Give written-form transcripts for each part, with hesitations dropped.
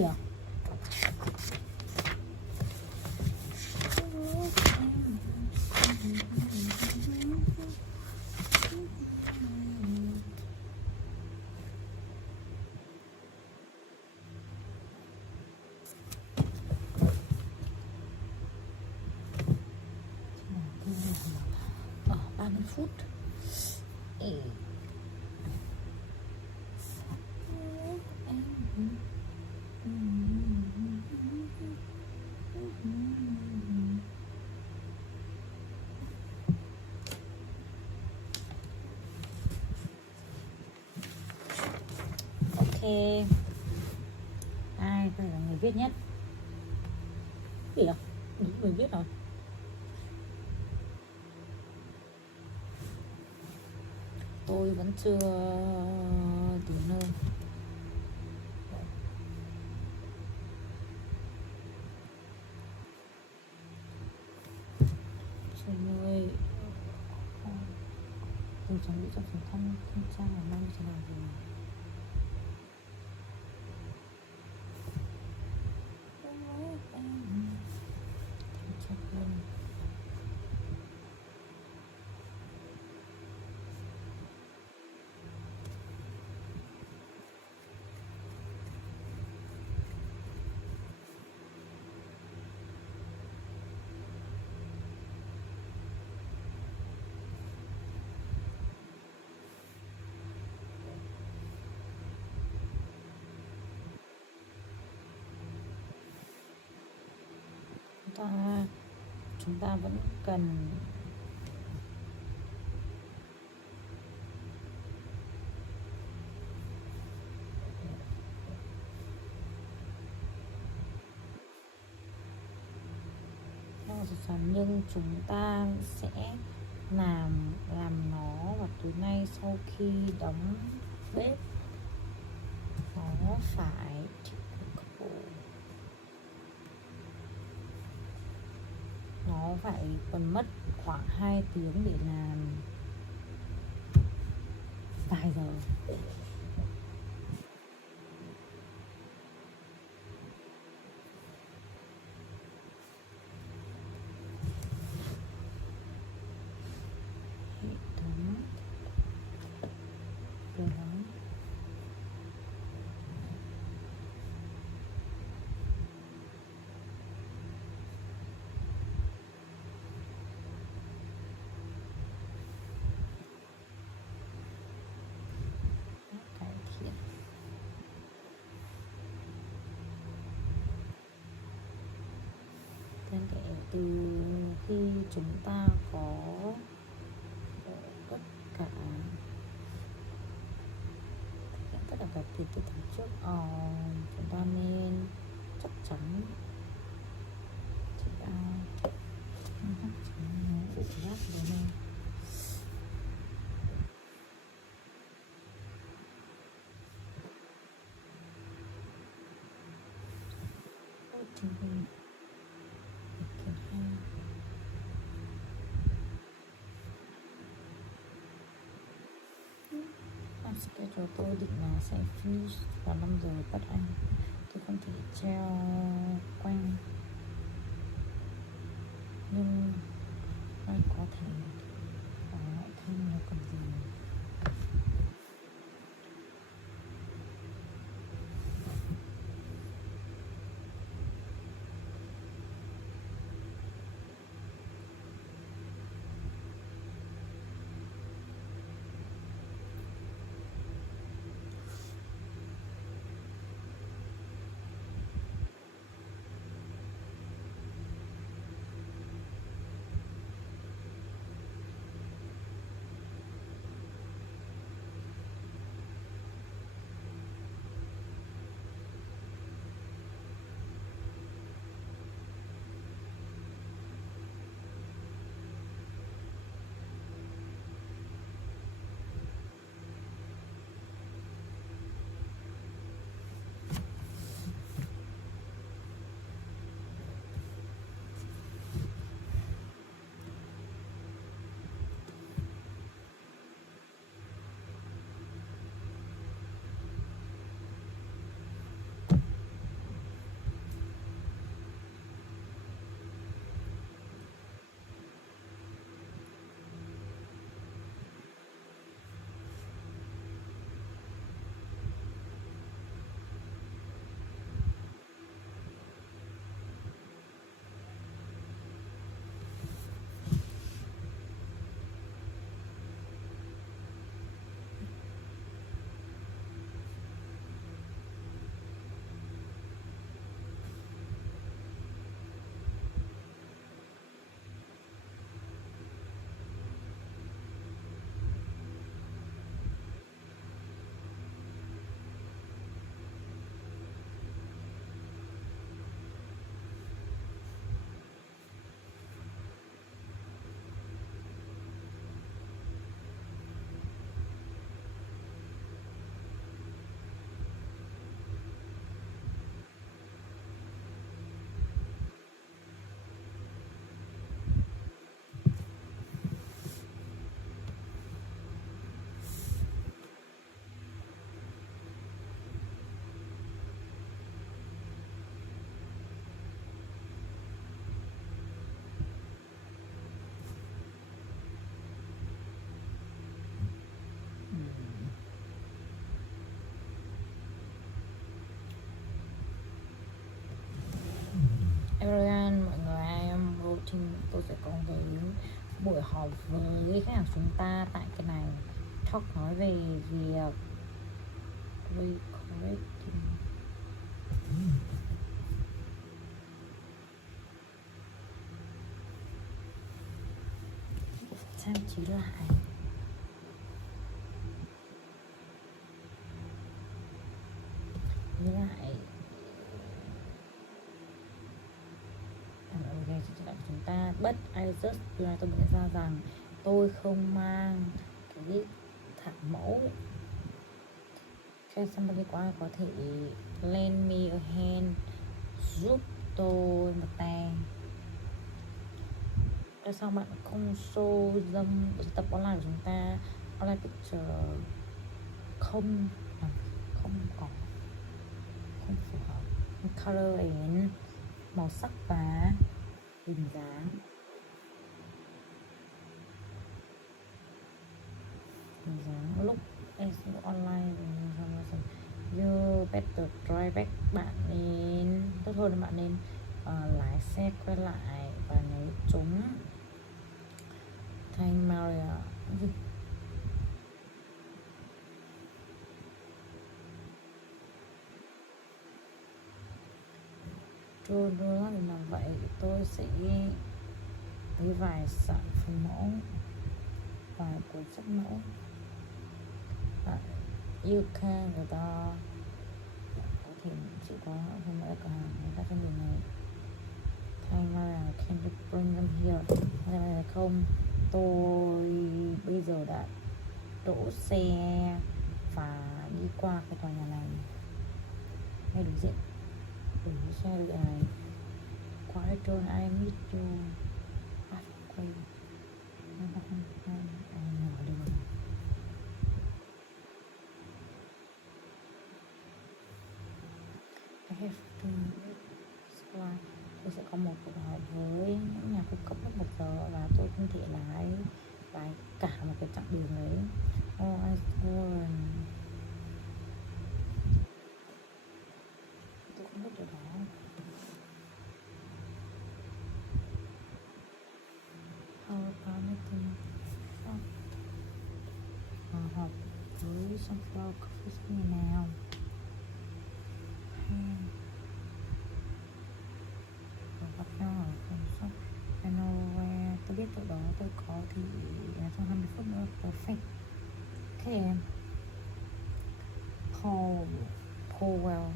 gì à? Ở 30 phút. Ok. Ai phải là người viết nhất? Gì à? Đúng người viết rồi. Tôi vẫn chưa tìm nơi. Nơi từ chuẩn bị cho chuyến thăm thanh tra là năm trở lại rồi. Chúng ta vẫn cần nhưng chúng ta sẽ làm nó vào tối nay sau khi đóng bếp. Nó phải còn mất khoảng 2 tiếng để làm vài giờ. Hệ thống giờ đó. Từ khi chúng ta có tất cả các việc từ tháng trước, chúng ta nên chắc chắn thì cho tôi định là sẽ finish vào 5 giờ bắt anh. Tôi không thể treo quanh, nhưng anh có thể lại thêm nó còn gì. weekend mọi người, em routine tôi sẽ có cái buổi họp với khách hàng chúng ta tại cái này, talk nói về việc recorrecting trang trí lại với lại chúng ta bất I just là tôi nhận ra rằng tôi không mang cái thảm mẫu. Can somebody có thể lend me a hand, giúp tôi một tay. Tại sao bạn không show dâm tập online của chúng ta? Online picture không có, không phù hợp. Color and màu sắc và hình dáng. Lúc em online you better drive back. Bạn nên tốt hơn, bạn nên lái xe quay lại và nếu chúng Thanh Maria True đó là vậy. Tôi sẽ lấy vài sản phẩm mẫu, vài cuốn sách mẫu. You can người ta có thể chỉ có không phải cửa hàng người ta trong đường này. Thay mà can you bring them here? Hay không, tôi bây giờ đã đỗ xe và đi qua cái tòa nhà này ngay đối diện. Đổ xe được này. Quiet zone, I meet you. Quay nhỏ được. I have to tôi sẽ có một cuộc họp với những nhà cung cấp lúc 1 giờ và tôi không thể lái cả một cái chặng đường ấy. Oh, tôi không biết điều đó. Họp với Sunflower Coffee như nào? Gặp nhau ở phòng shop tôi biết chỗ đó tôi có thì trong 20 phút nữa perfect. Thế em Powell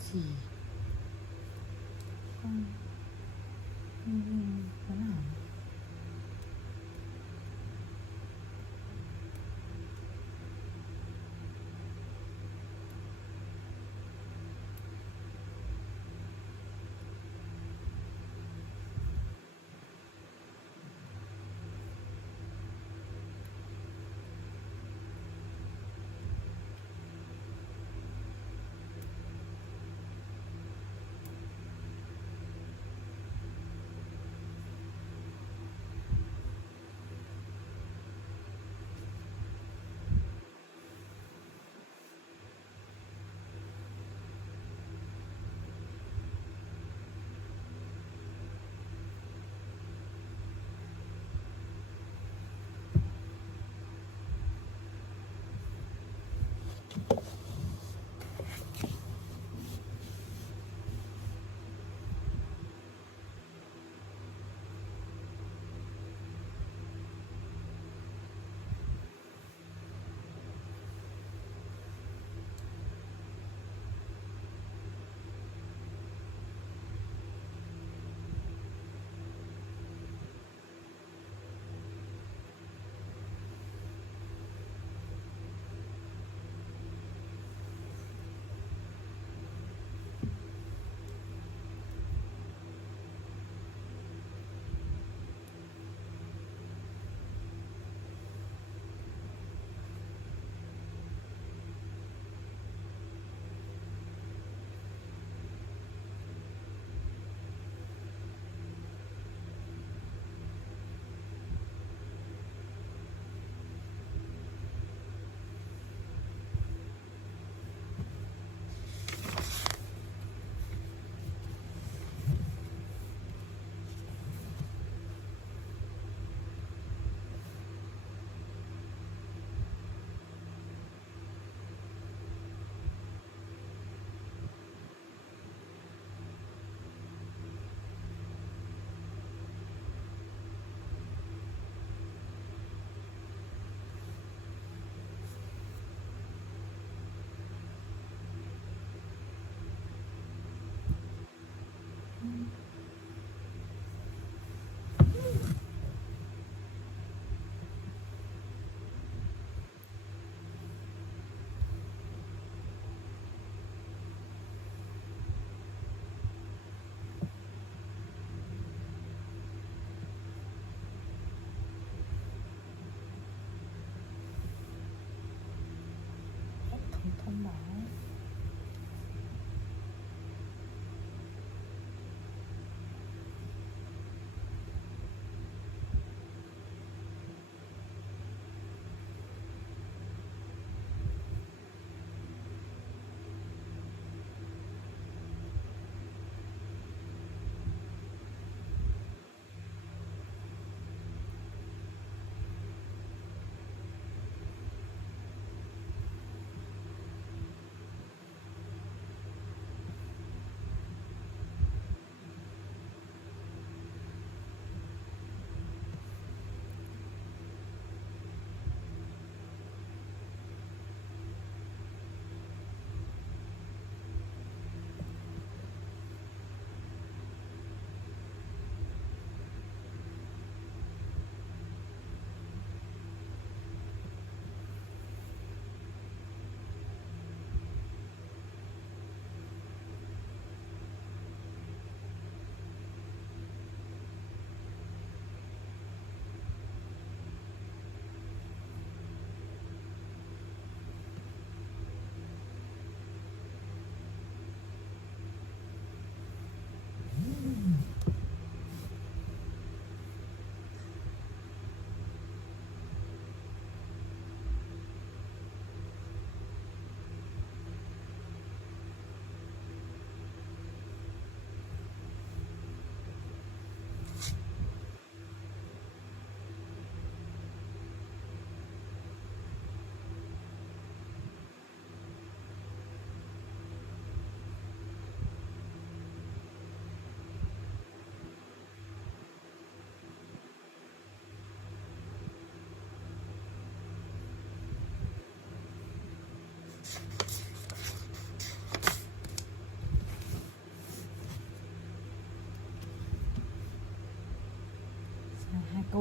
gì không cái nào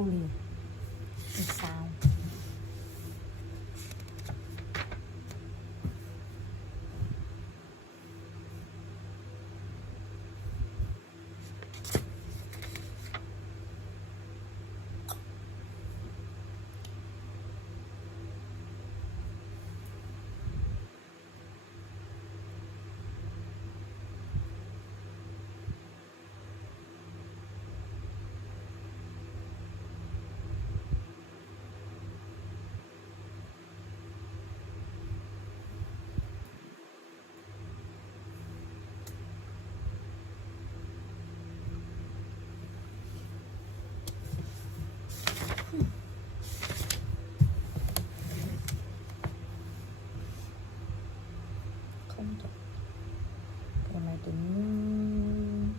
liền. Thì sao? Không được. Cái máy tính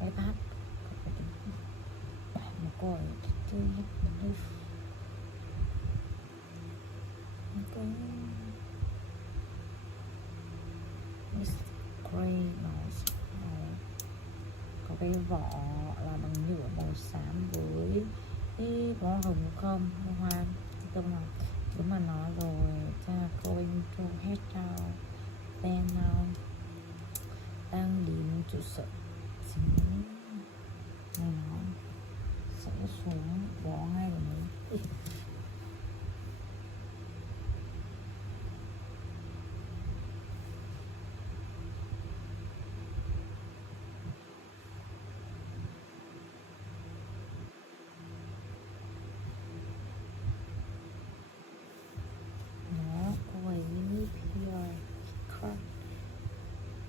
iPad không phải tính bảy một coi chơi hết mình đi. Cái gray nó có cái vỏ là bằng nhựa màu xám với cái bó hồng không hoa tâm nào nếu mà nó rồi cha going to head down bên nào đang đến trụ sở chính này nó sẽ xuống bó ngay rồi đấy.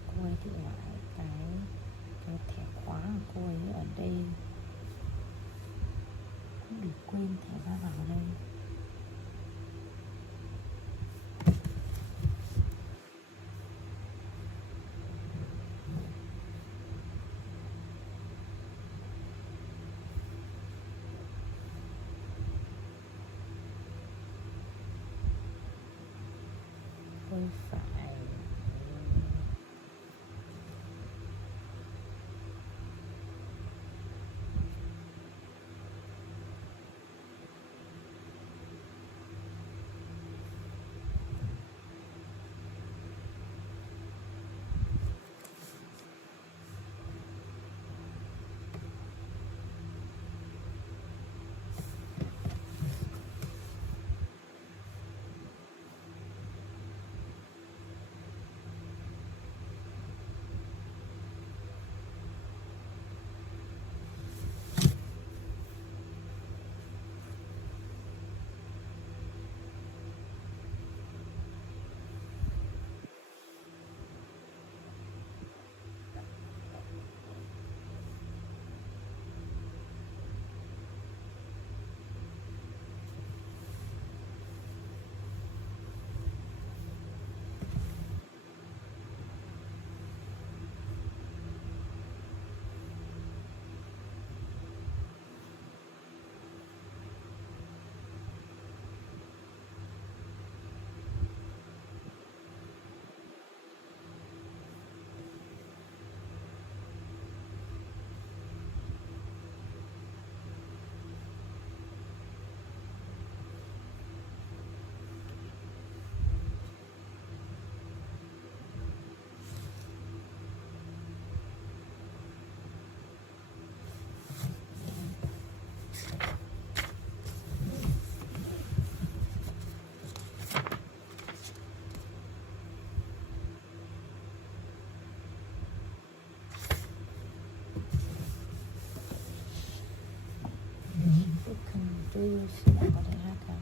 Cô ấy thì lại cái thẻ khóa của cô ấy ở đây, cũng bị quên thẻ ra vào đây. Tôi phải tôi sẽ có thể hát cái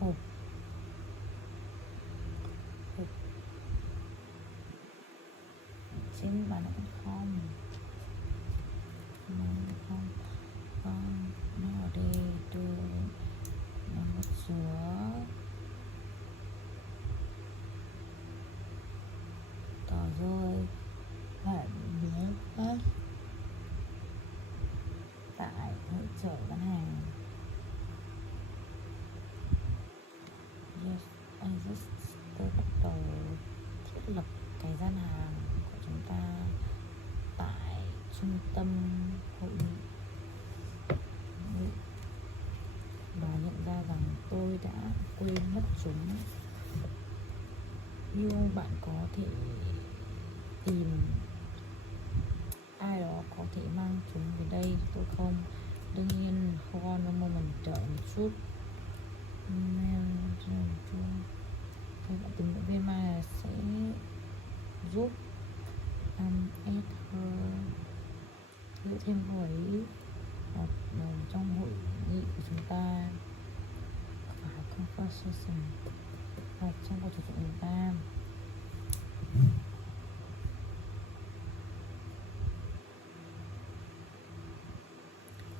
hộp trên bàn không nó ở đây tôi làm một sữa tỏ rơi hạn nhé tại hội chợ bán hàng. Yes, I just tôi bắt đầu thiết lập cái gian hàng của chúng ta tại trung tâm hội nghị tôi đã quên mất chúng. Như bạn có thể tìm ai đó có thể mang chúng về đây tôi không? Đương nhiên, hold on a moment, đợi một chút. Thì bạn tình nguyện viên mà sẽ giúp add her, giới thêm cô ấy hoặc trong hội nghị của chúng ta, phải conversation hoặc trong cuộc trò chuyện của chúng ta.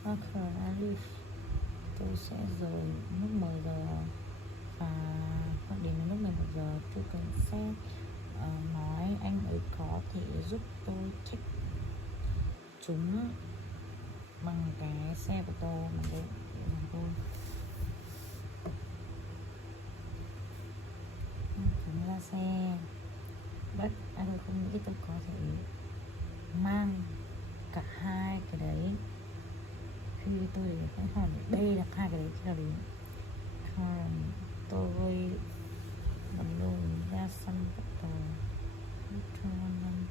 Okay, Alice, tôi sẽ rời lúc 10 giờ và phát đến lúc 11 giờ. Tôi cảnh sát nói anh ấy có thể giúp tôi check chúng bằng cái xe của tôi, bằng cái của tôi. Chúng là xe đất, tôi không nghĩ tôi có thể mang cả hai cái đấy. Khi tôi để khách hàng đây là hai cái đấy khi nào đến tôi bấm lùi ra sân bắt đầu cho năm.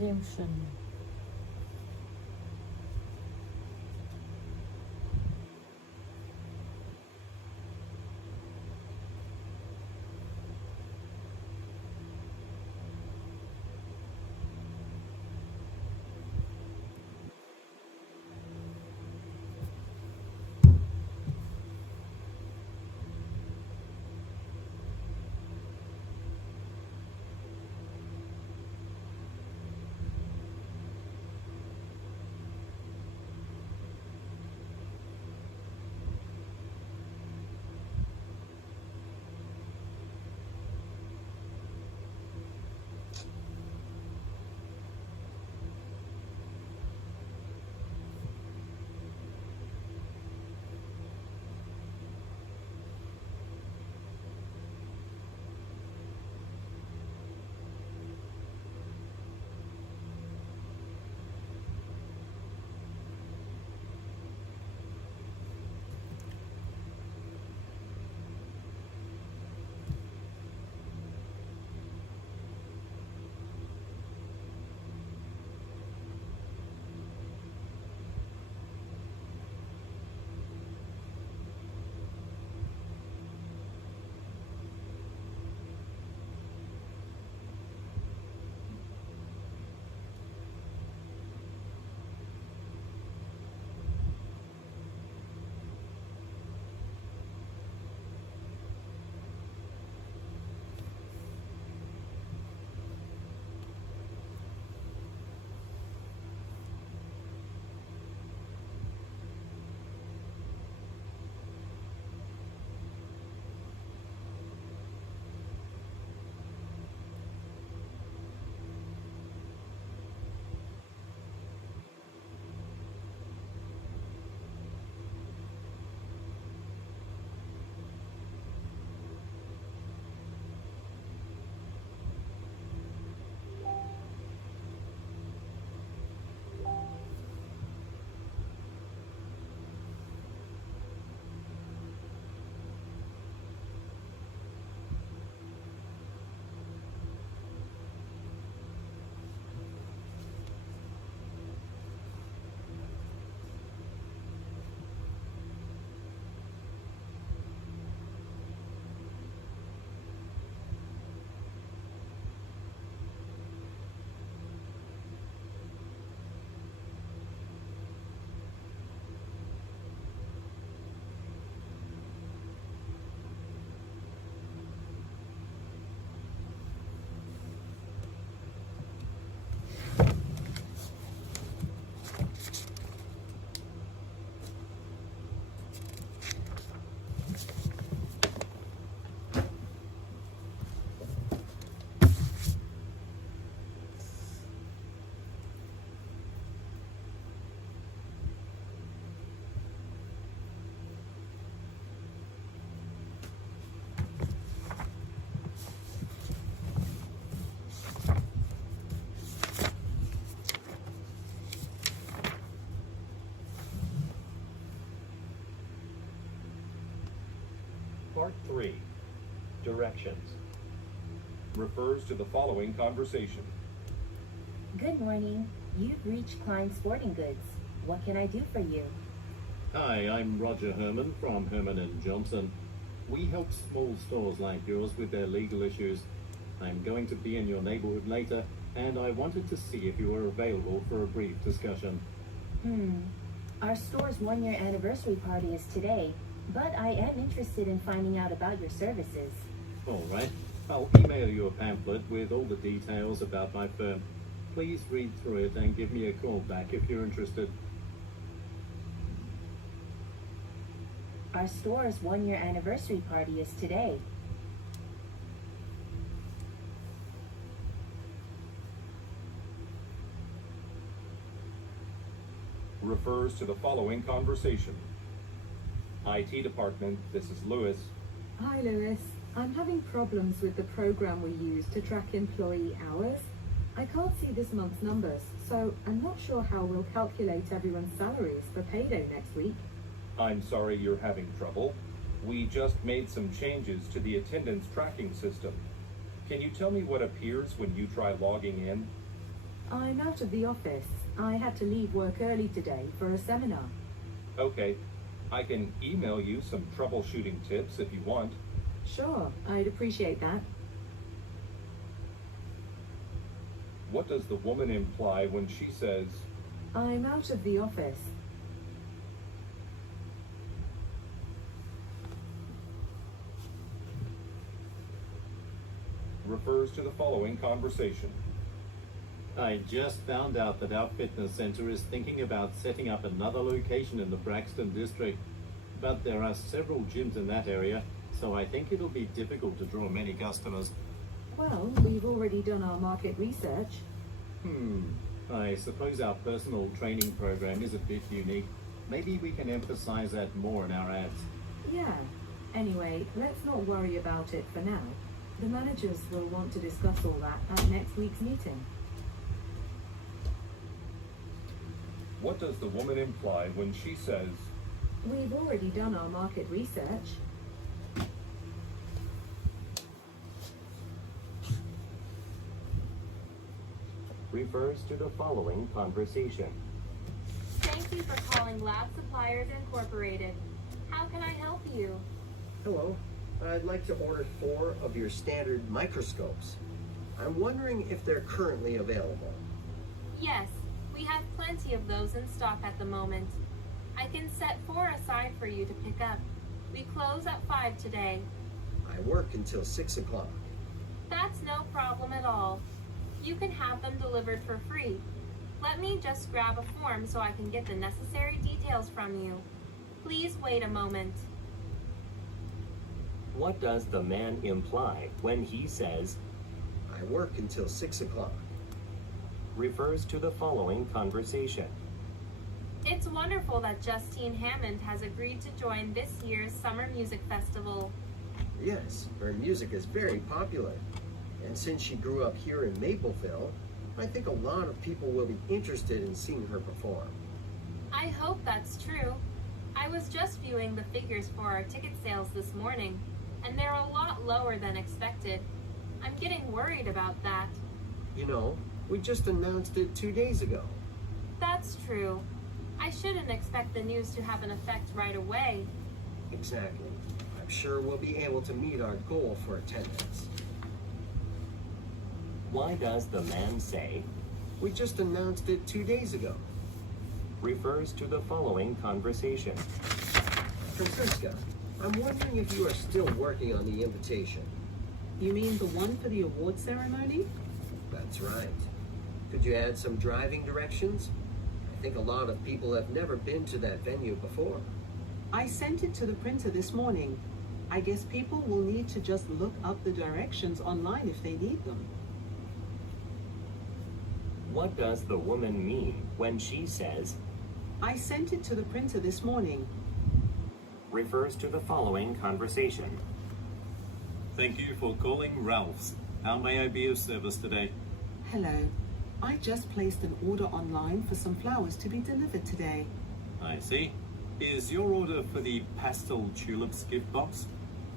Redemption. Part 3, Directions, refers to the following conversation. Good morning. You've reached Klein Sporting Goods. What can I do for you? Hi, I'm Roger Herman from Herman & Johnson. We help small stores like yours with their legal issues. I'm going to be in your neighborhood later, and I wanted to see if you were available for a brief discussion. Our store's one-year anniversary party is today, but I am interested in finding out about your services. All right. I'll email you a pamphlet with all the details about my firm. Please read through it and give me a call back if you're interested. Our store's one-year anniversary party is today. Refers to the following conversation. IT department, this is Lewis. Hi Lewis, I'm having problems with the program we use to track employee hours. I can't see this month's numbers, so I'm not sure how we'll calculate everyone's salaries for payday next week. I'm sorry you're having trouble. We just made some changes to the attendance tracking system. Can you tell me what appears when you try logging in? I'm out of the office. I had to leave work early today for a seminar. Okay, I can email you some troubleshooting tips if you want. Sure, I'd appreciate that. What does the woman imply when she says, I'm out of the office. refers to the following conversation? I just found out that our fitness center is thinking about setting up another location in the Braxton district, but there are several gyms in that area, so I think it'll be difficult to draw many customers. Well, we've already done our market research. I suppose our personal training program is a bit unique. Maybe we can emphasize that more in our ads. Yeah. Anyway, let's not worry about it for now. The managers will want to discuss all that at next week's meeting. What does the woman imply when she says, We've already done our market research. refers to the following conversation. Thank you for calling Lab Suppliers Incorporated. How can I help you? Hello, I'd like to order 4 of your standard microscopes. I'm wondering if they're currently available. Yes, we have plenty of those in stock at the moment. I can set 4 aside for you to pick up. We close at 5 today. I work until 6 o'clock. That's no problem at all. You can have them delivered for free. Let me just grab a form so I can get the necessary details from you. Please wait a moment. What does the man imply when he says, I work until 6 o'clock. refers to the following conversation? It's wonderful that Justine Hammond has agreed to join this year's Summer Music Festival. Yes, her music is very popular. And since she grew up here in Mapleville, I think a lot of people will be interested in seeing her perform. I hope that's true. I was just viewing the figures for our ticket sales this morning, and they're a lot lower than expected. I'm getting worried about that. You know, we just announced it 2 days ago. That's true. I shouldn't expect the news to have an effect right away. Exactly. I'm sure we'll be able to meet our goal for attendance. Why does the man say, We just announced it 2 days ago. refers to the following conversation? Francisca, I'm wondering if you are still working on the invitation. You mean the one for the award ceremony? That's right. Could you add some driving directions? I think a lot of people have never been to that venue before. I sent it to the printer this morning. I guess people will need to just look up the directions online if they need them. What does the woman mean when she says, I sent it to the printer this morning. refers to the following conversation? Thank you for calling Ralph's. How may I be of service today? Hello. I just placed an order online for some flowers to be delivered today. I see. Is your order for the pastel tulips gift box?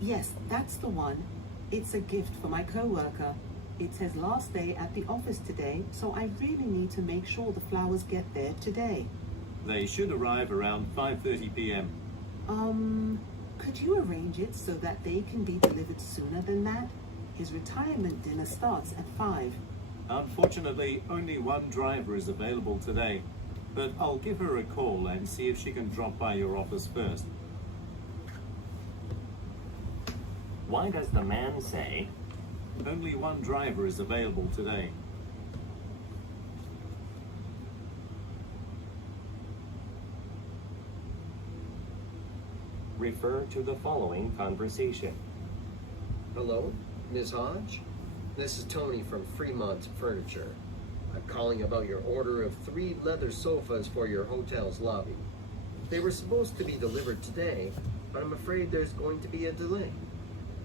Yes, that's the one. It's a gift for my coworker. It's his last day at the office today, so I really need to make sure the flowers get there today. They should arrive around 5:30 p.m. Could you arrange it so that they can be delivered sooner than that? His retirement dinner starts at 5. Unfortunately, only one driver is available today, but I'll give her a call and see if she can drop by your office first. Why does the man say, Only one driver is available today. Refer to the following conversation. Hello, Ms. Hodge? This is Tony from Fremont Furniture. I'm calling about your order of 3 leather sofas for your hotel's lobby. They were supposed to be delivered today, but I'm afraid there's going to be a delay.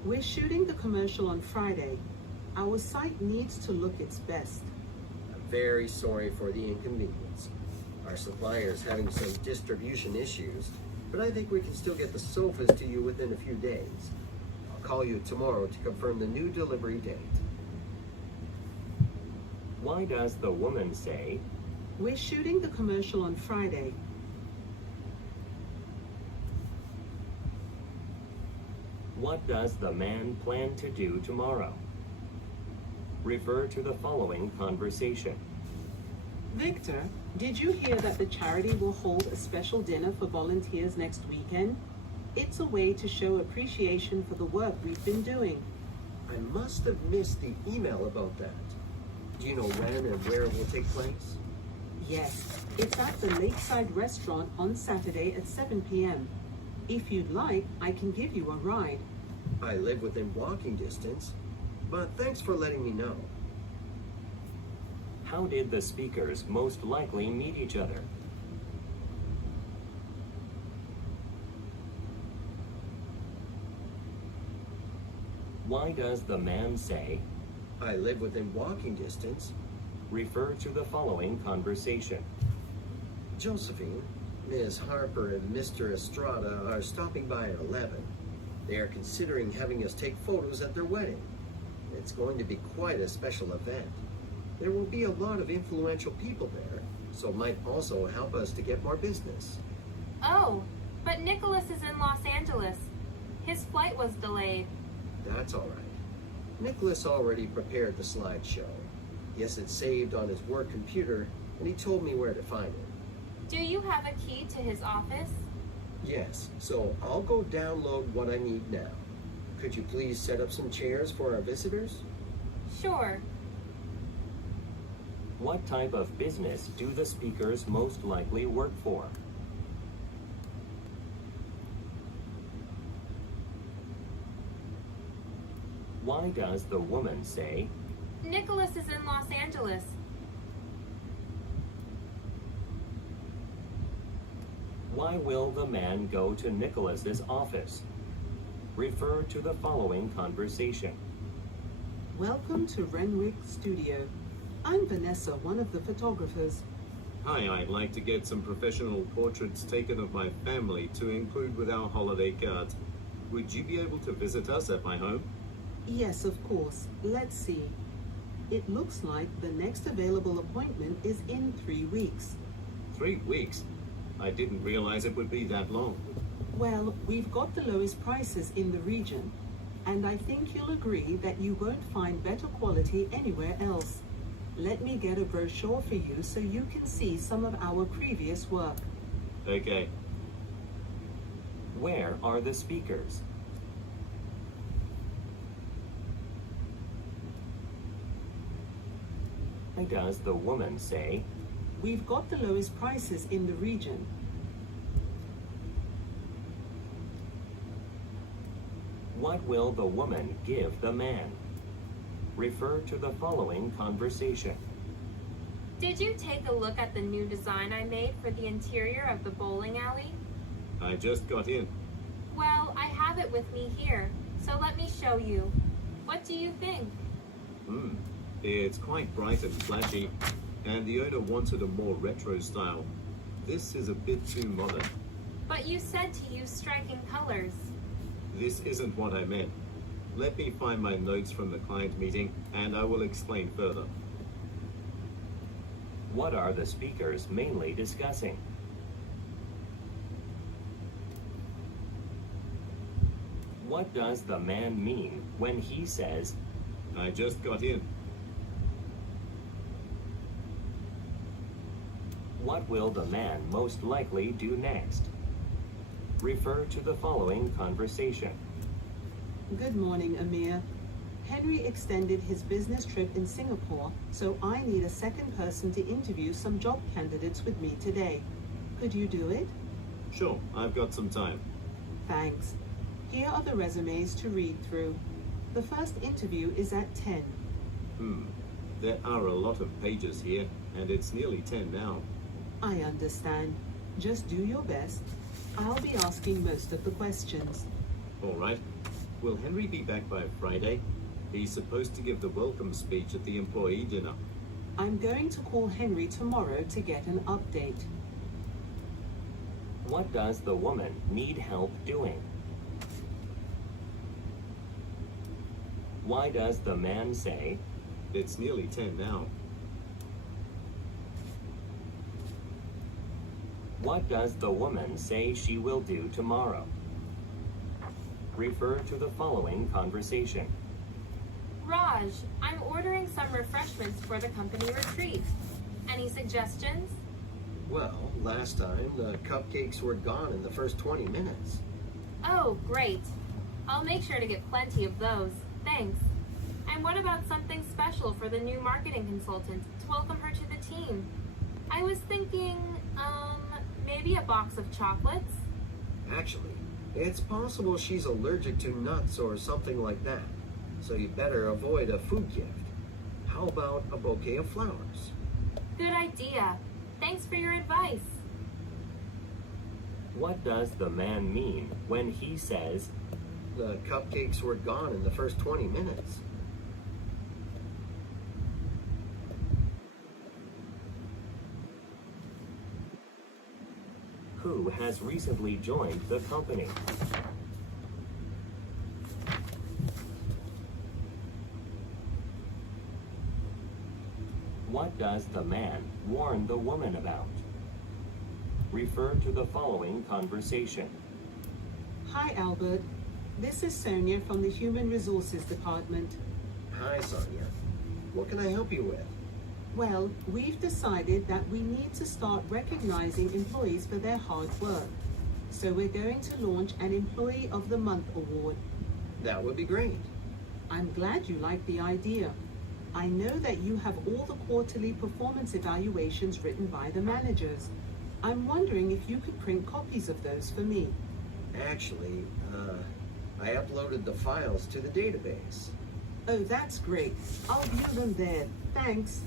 We're shooting the commercial on Friday. Our site needs to look its best. I'm very sorry for the inconvenience. Our supplier's having some distribution issues, but I think we can still get the sofas to you within a few days. I'll call you tomorrow to confirm the new delivery date. Why does the woman say, We're shooting the commercial on Friday. what does the man plan to do tomorrow? Refer to the following conversation. Victor, did you hear that the charity will hold a special dinner for volunteers next weekend? It's a way to show appreciation for the work we've been doing. I must have missed the email about that. Do you know when and where it will take place? Yes, it's at the Lakeside Restaurant on Saturday at 7 p.m. If you'd like, I can give you a ride. I live within walking distance, but thanks for letting me know. How did the speakers most likely meet each other? Why does the man say, I live within walking distance. refer to the following conversation? Josephine, Ms. Harper, and Mr. Estrada are stopping by at 11. They are considering having us take photos at their wedding. It's going to be quite a special event. There will be a lot of influential people there, so it might also help us to get more business. Oh, but Nicholas is in Los Angeles. His flight was delayed. That's all right. Nicholas already prepared the slideshow. Yes, it's saved on his work computer, and he told me where to find it. Do you have a key to his office? Yes, so I'll go download what I need now. Could you please set up some chairs for our visitors? Sure. What type of business do the speakers most likely work for? Why does the woman say, Nicholas is in Los Angeles. why will the man go to Nicholas's office? Refer to the following conversation. Welcome to Renwick Studio. I'm Vanessa, one of the photographers. Hi, I'd like to get some professional portraits taken of my family to include with our holiday cards. Would you be able to visit us at my home? Yes, of course. Let's see. It looks like the next available appointment is in 3 weeks. 3 weeks? I didn't realize it would be that long. Well, we've got the lowest prices in the region, and I think you'll agree that you won't find better quality anywhere else. Let me get a brochure for you so you can see some of our previous work. Okay. Where are the speakers? Why does the woman say, We've got the lowest prices in the region. what will the woman give the man? Refer to the following conversation. Did you take a look at the new design I made for the interior of the bowling alley? I just got in. Well, I have it with me here, so let me show you. What do you think? It's quite bright and flashy, and the owner wanted a more retro style. This is a bit too modern. But you said to use striking colors. This isn't what I meant. Let me find my notes from the client meeting, and I will explain further. What are the speakers mainly discussing? What does the man mean when he says, I just got in. what will the man most likely do next? Refer to the following conversation. Good morning, Amir. Henry extended his business trip in Singapore, so I need a second person to interview some job candidates with me today. Could you do it? Sure, I've got some time. Thanks. Here are the resumes to read through. The first interview is at 10. There are a lot of pages here, and it's nearly 10 now. I understand. Just do your best. I'll be asking most of the questions. All right. Will Henry be back by Friday? He's supposed to give the welcome speech at the employee dinner. I'm going to call Henry tomorrow to get an update. What does the woman need help doing? Why does the man say, It's nearly 10 now. what does the woman say she will do tomorrow? Refer to the following conversation. Raj, I'm ordering some refreshments for the company retreat. Any suggestions? Well, last time the cupcakes were gone in the first 20 minutes. Oh, great. I'll make sure to get plenty of those. Thanks. And what about something special for the new marketing consultant to welcome her to the team? I was thinking, maybe a box of chocolates? Actually, it's possible she's allergic to nuts or something like that. So you better avoid a food gift. How about a bouquet of flowers? Good idea. Thanks for your advice. What does the man mean when he says, The cupcakes were gone in the first 20 minutes. who has recently joined the company? What does the man warn the woman about? Refer to the following conversation. Hi, Albert. This is Sonia from the Human Resources Department. Hi, Sonia. What can I help you with? Well, we've decided that we need to start recognizing employees for their hard work. So we're going to launch an Employee of the Month award. That would be great. I'm glad you like the idea. I know that you have all the quarterly performance evaluations written by the managers. I'm wondering if you could print copies of those for me. Actually, I uploaded the files to the database. Oh, that's great. I'll view them there. Thanks.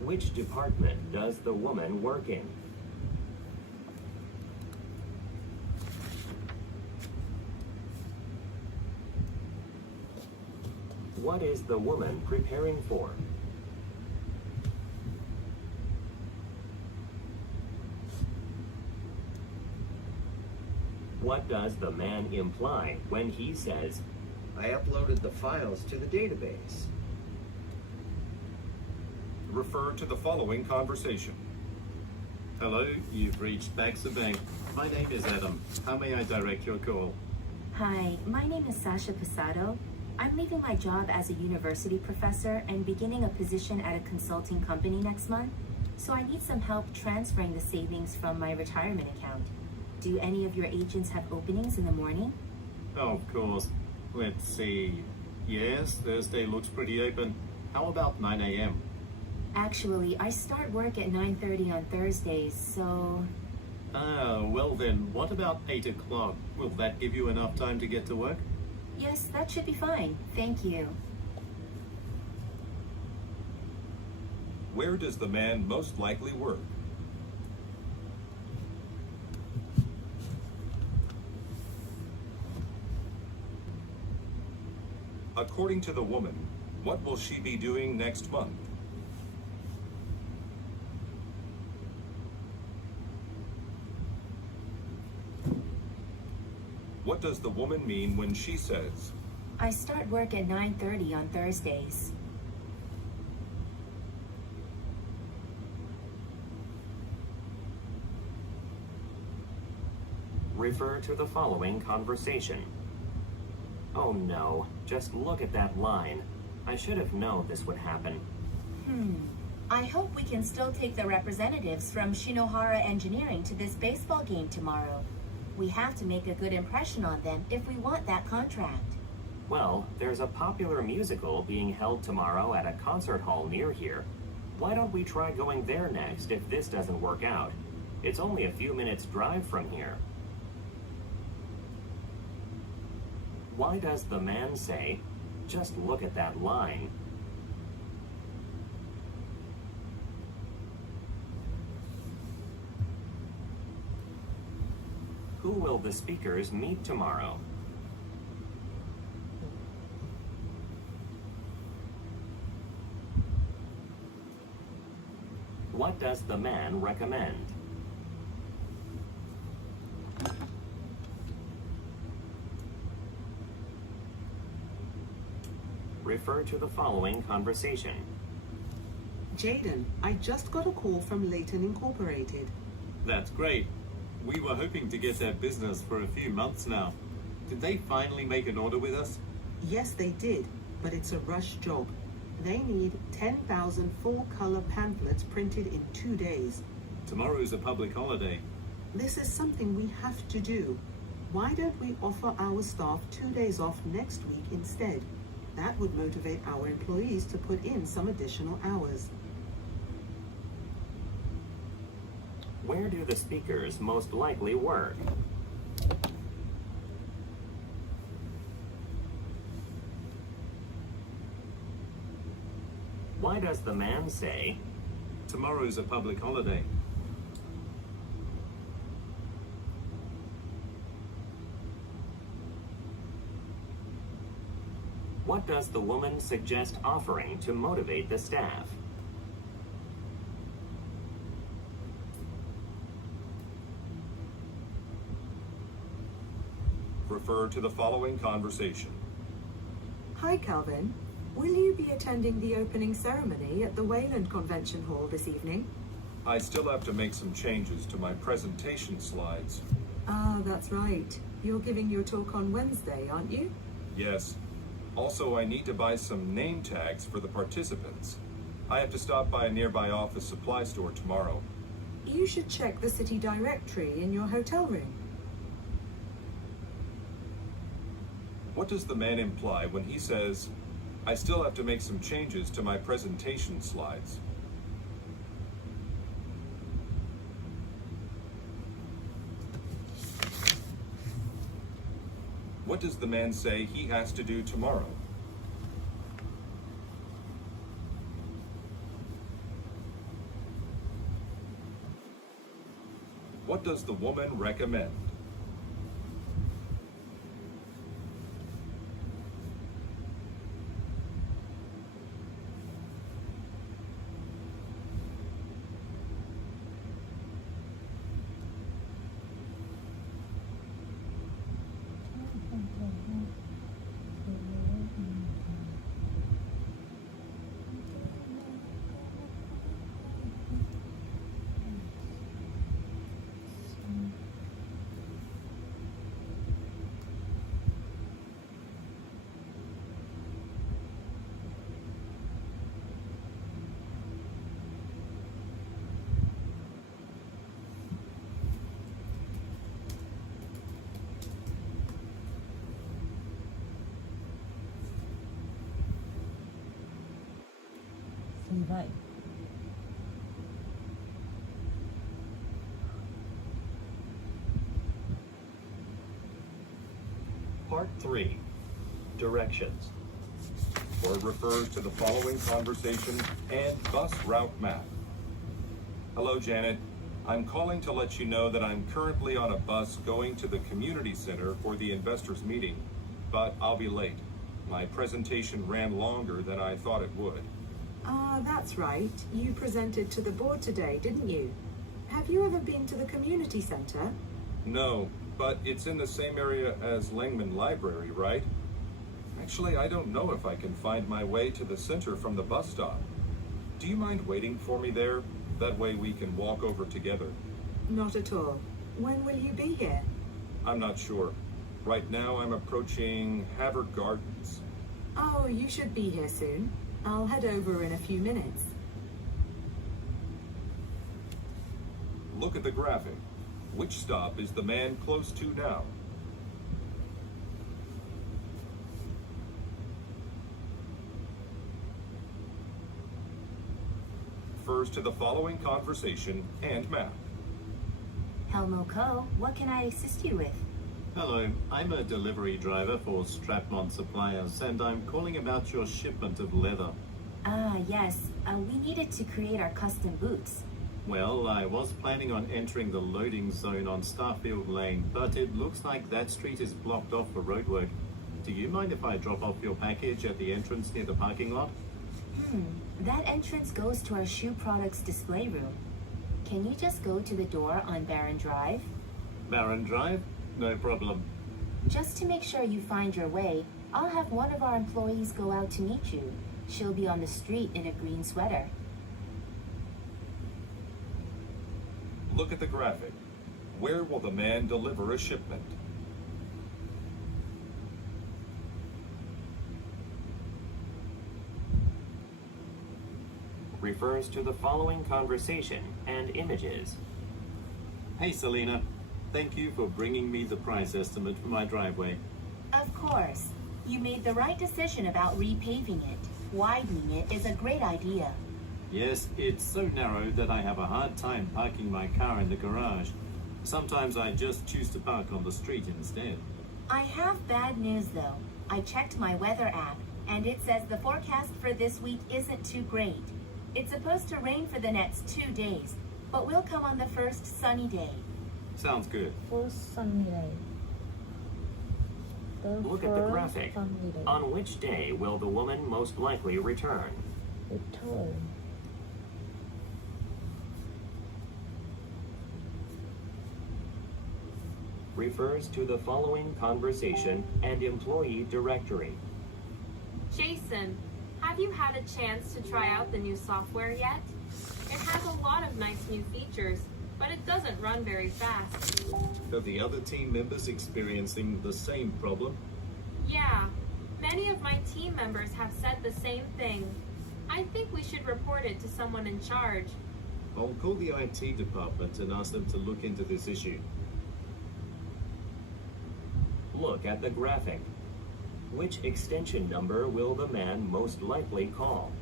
Which department does the woman work in? What is the woman preparing for? What does the man imply when he says, I uploaded the files to the database. Refer to the following conversation. Hello, you've reached Baxter Bank. My name is Adam. How may I direct your call? Hi, my name is Sasha Posado. I'm leaving my job as a university professor and beginning a position at a consulting company next month, so I need some help transferring the savings from my retirement account. Do any of your agents have openings in the morning? Oh, of course. Let's see. Yes, Thursday looks pretty open. How about 9 a.m.? Actually, I start work at 9:30 on Thursdays, so... Well then, what about 8 o'clock? Will that give you enough time to get to work? Yes, that should be fine. Thank you. Where does the man most likely work? According to the woman, what will she be doing next month? What does the woman mean when she says, I start work at 9:30 on Thursdays. refer to the following conversation? Oh no, just look at that line. I should have known this would happen. I hope we can still take the representatives from Shinohara Engineering to this baseball game tomorrow. We have to make a good impression on them if we want that contract. Well, there's a popular musical being held tomorrow at a concert hall near here. Why don't we try going there next if this doesn't work out? It's only a few minutes' drive from here. Why does the man say, just look at that line? Who will the speakers meet tomorrow? What does the man recommend? Refer to the following conversation. Jaden, I just got a call from Leighton Incorporated. That's great. We were hoping to get that business for a few months now. Did they finally make an order with us? Yes, they did, but it's a rush job. They need 10,000 full-color pamphlets printed in 2 days. Tomorrow's a public holiday. This is something we have to do. Why don't we offer our staff 2 days off next week instead? That would motivate our employees to put in some additional hours. Where do the speakers most likely work? Why does the man say, Tomorrow's a public holiday. what does the woman suggest offering to motivate the staff? Refer to the following conversation. Hi, Calvin. Will you be attending the opening ceremony at the Wayland Convention Hall this evening? I still have to make some changes to my presentation slides. Ah, that's right. You're giving your talk on Wednesday, aren't you? Yes. Also, I need to buy some name tags for the participants. I have to stop by a nearby office supply store tomorrow. You should check the city directory in your hotel room. What does the man imply when he says, I still have to make some changes to my presentation slides? What does the man say he has to do tomorrow? What does the woman recommend? Vì vậy, Part 3. Directions. Or refer to the following conversation and bus route map. Hello, Janet. I'm calling to let you know that I'm currently on a bus going to the community center for the investors meeting, but I'll be late. My presentation ran longer than I thought it would. Ah, that's right. You presented to the board today, didn't you? Have you ever been to the community center? No, but it's in the same area as Langman Library, right? Actually, I don't know if I can find my way to the center from the bus stop. Do you mind waiting for me there? That way we can walk over together. Not at all. When will you be here? I'm not sure. Right now I'm approaching Havre Gardens. Oh, you should be here soon. I'll head over in a few minutes. Look at the graphic. Which stop is the man close to now? Refers to the following conversation and map. Helmo Co., what can I assist you with? Hello, I'm a delivery driver for Strapmont Suppliers, and I'm calling about your shipment of leather. Ah, yes. We needed to create our custom boots. Well, I was planning on entering the loading zone on Starfield Lane, but it looks like that street is blocked off for roadwork. Do you mind if I drop off your package at the entrance near the parking lot? That entrance goes to our shoe products display room. Can you just go to the door on Barron Drive? Barron Drive? No problem. Just to make sure you find your way, I'll have one of our employees go out to meet you. She'll be on the street in a green sweater. Look at the graphic. Where will the man deliver a shipment? Refers to the following conversation and images. Hey, Selena. Thank you for bringing me the price estimate for my driveway. Of course. You made the right decision about repaving it. Widening it is a great idea. Yes, it's so narrow that I have a hard time parking my car in the garage. Sometimes I just choose to park on the street instead. I have bad news though. I checked my weather app and it says the forecast for this week isn't too great. It's supposed to rain for the next 2 days, but we'll come on the first sunny day. Sounds good. First sunny day. Look at the graphic. Sunny day. On which day will the woman most likely return? Return. Refers to the following conversation and employee directory. Jason, have you had a chance to try out the new software yet? It has a lot of nice new features, but it doesn't run very fast. Are the other team members experiencing the same problem? Yeah, many of my team members have said the same thing. I think we should report it to someone in charge. I'll call the IT department and ask them to look into this issue. Look at the graphic. Which extension number will the man most likely call?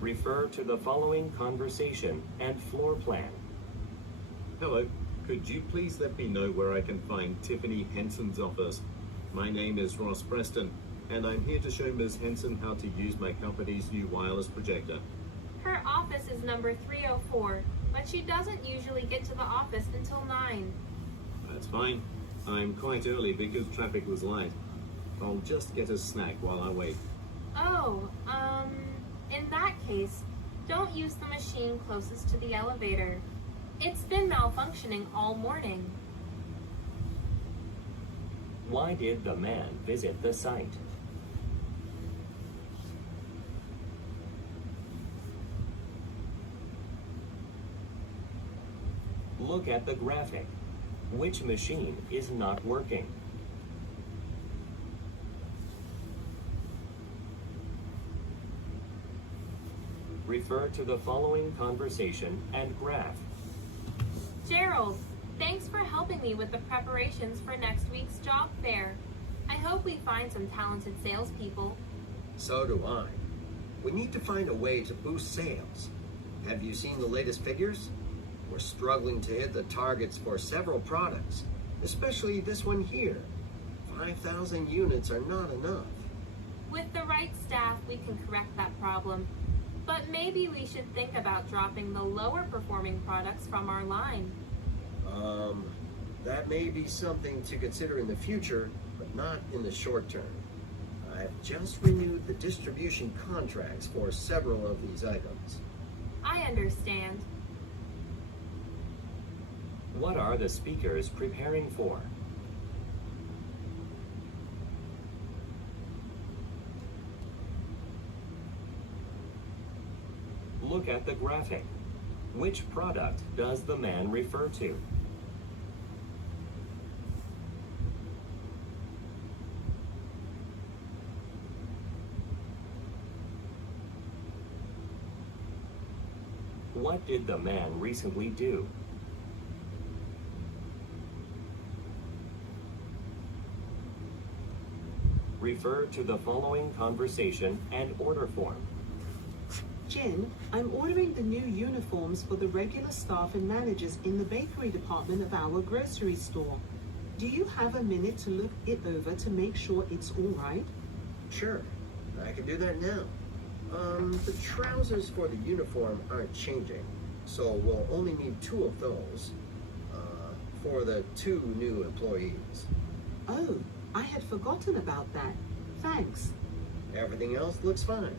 Refer to the following conversation and floor plan. Hello, could you please let me know where I can find Tiffany Henson's office? My name is Ross Preston, and I'm here to show Ms. Henson how to use my company's new wireless projector. Her office is number 304, but she doesn't usually get to the office until 9. That's fine. I'm quite early because traffic was light. I'll just get a snack while I wait. Oh, in that case, don't use the machine closest to the elevator. It's been malfunctioning all morning. Why did the man visit the site? Look at the graphic. Which machine is not working? Refer to the following conversation and graph. Gerald, thanks for helping me with the preparations for next week's job fair. I hope we find some talented salespeople. So do I. We need to find a way to boost sales. Have you seen the latest figures? We're struggling to hit the targets for several products, especially this one here. 5,000 units are not enough. With the right staff, we can correct that problem. But maybe we should think about dropping the lower performing products from our line. That may be something to consider in the future, but not in the short term. I've just renewed the distribution contracts for several of these items. I understand. What are the speakers preparing for? Look at the graphic. Which product does the man refer to? What did the man recently do? Refer to the following conversation and order form. Jin, I'm ordering the new uniforms for the regular staff and managers in the bakery department of our grocery store. Do you have a minute to look it over to make sure it's all right? Sure, I can do that now. The trousers for the uniform aren't changing, so we'll only need 2 of those, for the 2 new employees. Oh, I had forgotten about that. Thanks. Everything else looks fine.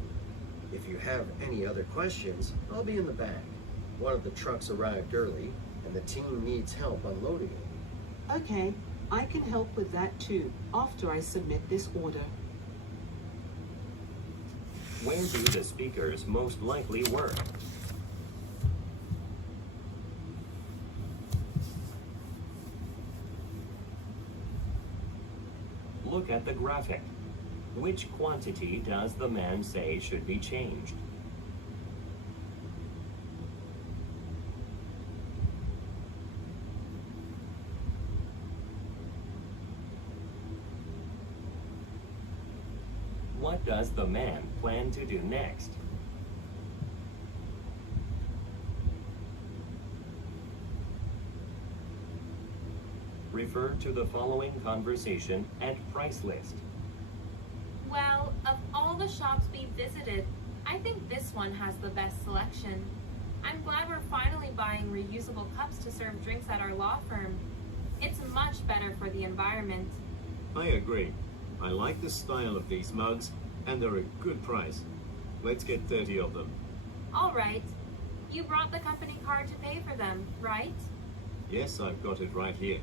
If you have any other questions, I'll be in the back. One of the trucks arrived early, and the team needs help unloading it. Okay, I can help with that too, after I submit this order. Where do the speakers most likely work? Look at the graphic. Which quantity does the man say should be changed? What does the man plan to do next? Refer to the following conversation and price list. Well, of all the shops we visited, I think this one has the best selection. I'm glad we're finally buying reusable cups to serve drinks at our law firm. It's much better for the environment. I agree. I like the style of these mugs, and they're a good price. Let's get 30 of them. All right. You brought the company card to pay for them, right? Yes, I've got it right here.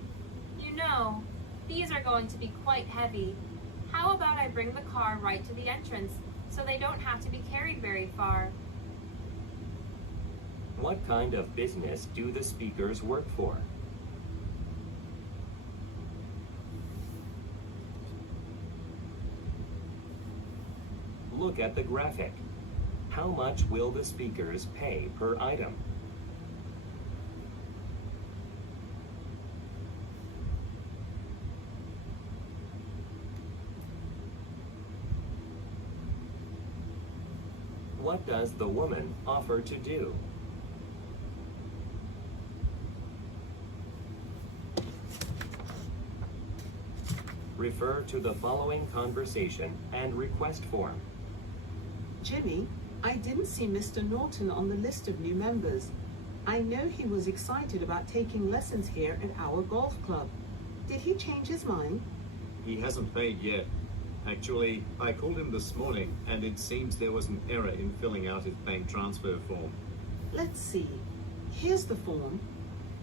You know, these are going to be quite heavy. How about I bring the car right to the entrance, so they don't have to be carried very far? What kind of business do the speakers work for? Look at the graphic. How much will the speakers pay per item? What does the woman offer to do? Refer to the following conversation and request form. Jimmy, I didn't see Mr. Norton on the list of new members. I know he was excited about taking lessons here at our golf club. Did he change his mind? He hasn't paid yet. Actually, I called him this morning, and it seems there was an error in filling out his bank transfer form. Let's see. Here's the form.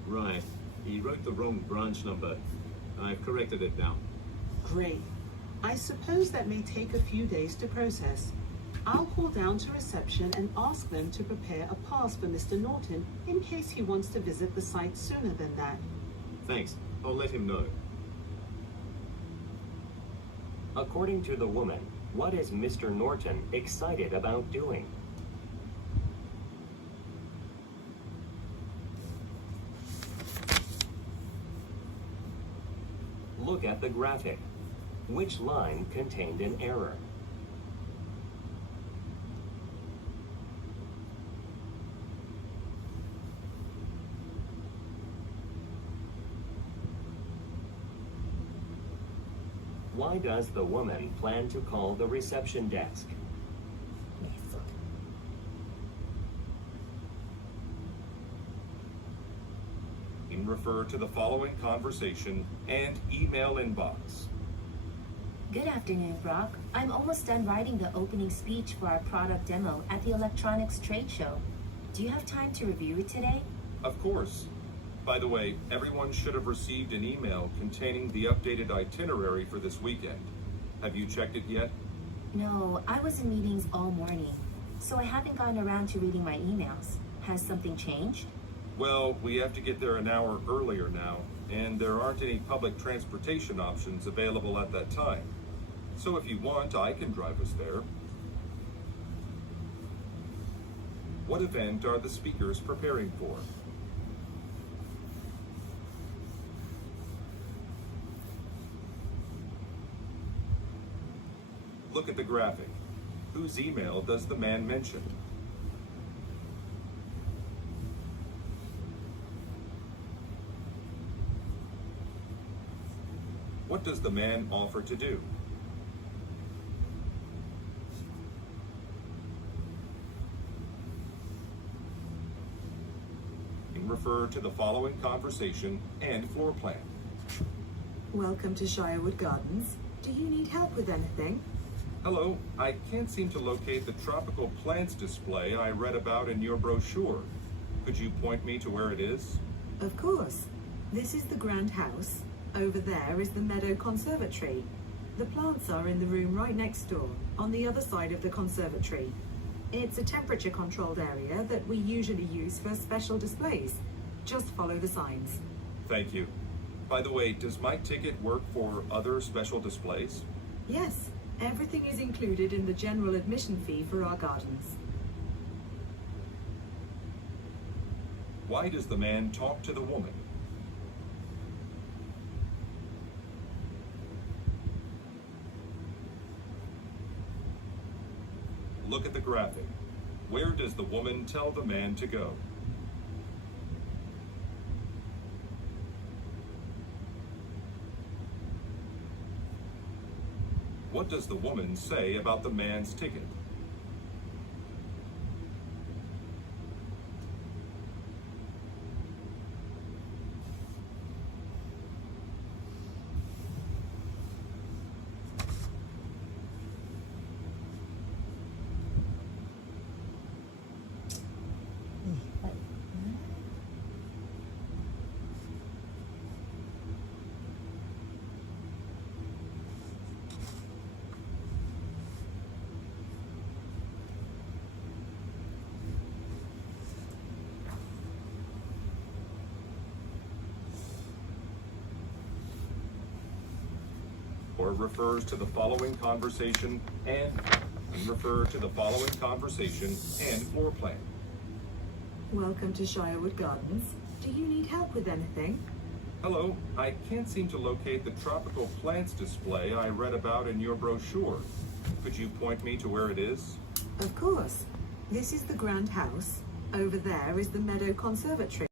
Right. He wrote the wrong branch number. I've corrected it now. Great. I suppose that may take a few days to process. I'll call down to reception and ask them to prepare a pass for Mr. Norton in case he wants to visit the site sooner than that. Thanks. I'll let him know. According to the woman, what is Mr. Norton excited about doing? Look at the graphic. Which line contained an error? Why does the woman plan to call the reception desk? Refer to the following conversation and email inbox. Good afternoon, Brock. I'm almost done writing the opening speech for our product demo at the electronics trade show. Do you have time to review it today? Of course. By the way, everyone should have received an email containing the updated itinerary for this weekend. Have you checked it yet? No, I was in meetings all morning, so I haven't gotten around to reading my emails. Has something changed? Well, we have to get there an hour earlier now, and there aren't any public transportation options available at that time. So if you want, I can drive us there. What event are the speakers preparing for? Look at the graphic. Whose email does the man mention? What does the man offer to do? Refer to the following conversation and floor plan. Welcome to Shirewood Gardens. Do you need help with anything? Hello, I can't seem to locate the tropical plants display I read about in your brochure. Could you point me to where it is? Of course. This is the Grand House. Over there is the Meadow Conservatory. The plants are in the room right next door, on the other side of the conservatory. It's a temperature-controlled area that we usually use for special displays. Just follow the signs. Thank you. By the way, does my ticket work for other special displays? Yes, everything is included in the general admission fee for our gardens. Why does the man talk to the woman? Look at the graphic. Where does the woman tell the man to go? What does the woman say about the man's ticket? Vậy. Or refers to the following conversation and refer to the following conversation and floor plan. Welcome to Shirewood Gardens. Do you need help with anything? Hello, I can't seem to locate the tropical plants display I read about in your brochure. Could you point me to where it is? Of course. This is the Grand House. Over there is the Meadow Conservatory.